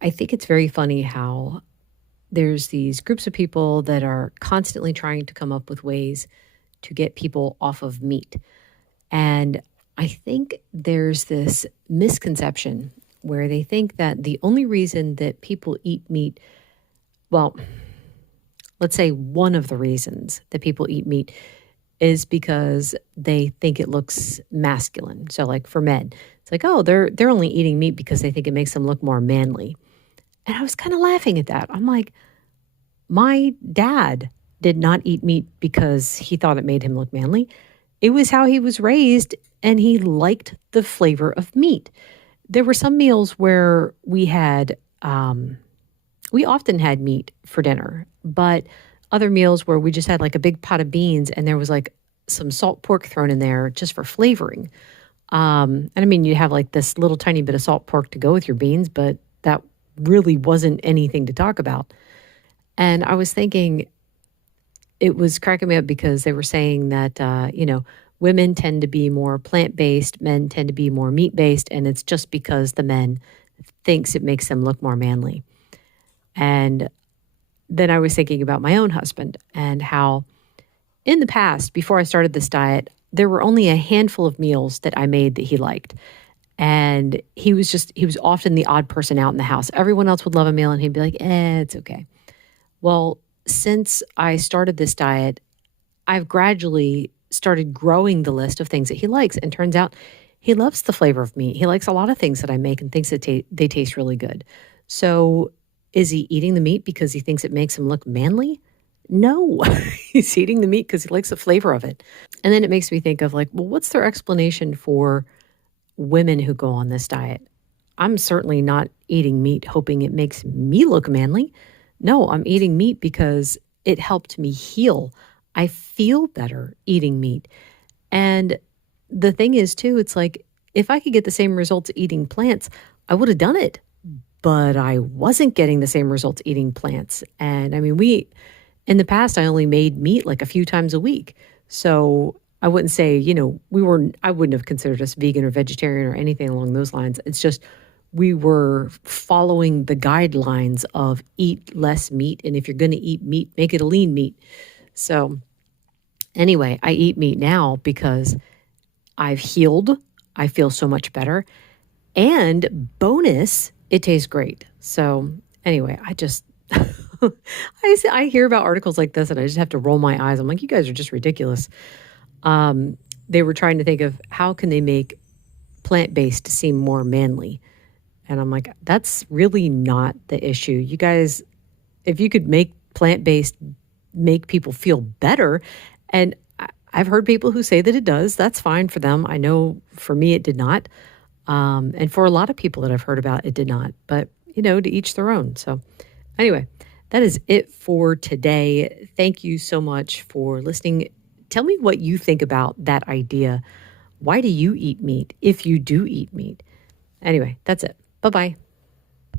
I think it's very funny how there's these groups of people that are constantly trying to come up with ways to get people off of meat. And I think there's this misconception where they think that the only reason that people eat meat, well, let's say one of the reasons that people eat meat is because they think it looks masculine. So like for men, it's like, oh, they're only eating meat because they think it makes them look more manly. And I was kind of laughing at that. I'm like, my dad did not eat meat because he thought it made him look manly. It was how he was raised and he liked the flavor of meat. There were some meals where we often had meat for dinner, but other meals where we just had like a big pot of beans and there was like some salt pork thrown in there just for flavoring. And I mean, you have like this little tiny bit of salt pork to go with your beans, but that really wasn't anything to talk about. And I was thinking, it was cracking me up because they were saying that, women tend to be more plant based, men tend to be more meat based, and it's just because the men thinks it makes them look more manly. And then I was thinking about my own husband and how in the past, before I started this diet, there were only a handful of meals that I made that he liked. And he was often the odd person out in the house. Everyone else would love a meal and he'd be like, it's okay. Well, since I started this diet, I've gradually started growing the list of things that he likes. And turns out he loves the flavor of meat. He likes a lot of things that I make and thinks that they taste really good. So is he eating the meat because he thinks it makes him look manly? No, he's eating the meat because he likes the flavor of it. And then it makes me think of like, well, what's their explanation for women who go on this diet? I'm certainly not eating meat hoping it makes me look manly. No, I'm eating meat because it helped me heal. I feel better eating meat. And the thing is, too, it's like if I could get the same results eating plants, I would have done it. But I wasn't getting the same results eating plants. And I mean, in the past, I only made meat like a few times a week. So I wouldn't say, I wouldn't have considered us vegan or vegetarian or anything along those lines. It's just we were following the guidelines of eat less meat. And if you're going to eat meat, make it a lean meat. So anyway, I eat meat now because I've healed. I feel so much better. And bonus, it tastes great. So anyway, I just, I hear about articles like this and I just have to roll my eyes. I'm like, you guys are just ridiculous. They were trying to think of how can they make plant-based seem more manly. And I'm like, that's really not the issue. You guys, if you could make plant-based make people feel better, and I've heard people who say that it does, that's fine for them. I know for me it did not. And for a lot of people that I've heard about, it did not. But, to each their own. So anyway, that is it for today. Thank you so much for listening. Tell me what you think about that idea. Why do you eat meat if you do eat meat? Anyway, that's it. Bye-bye.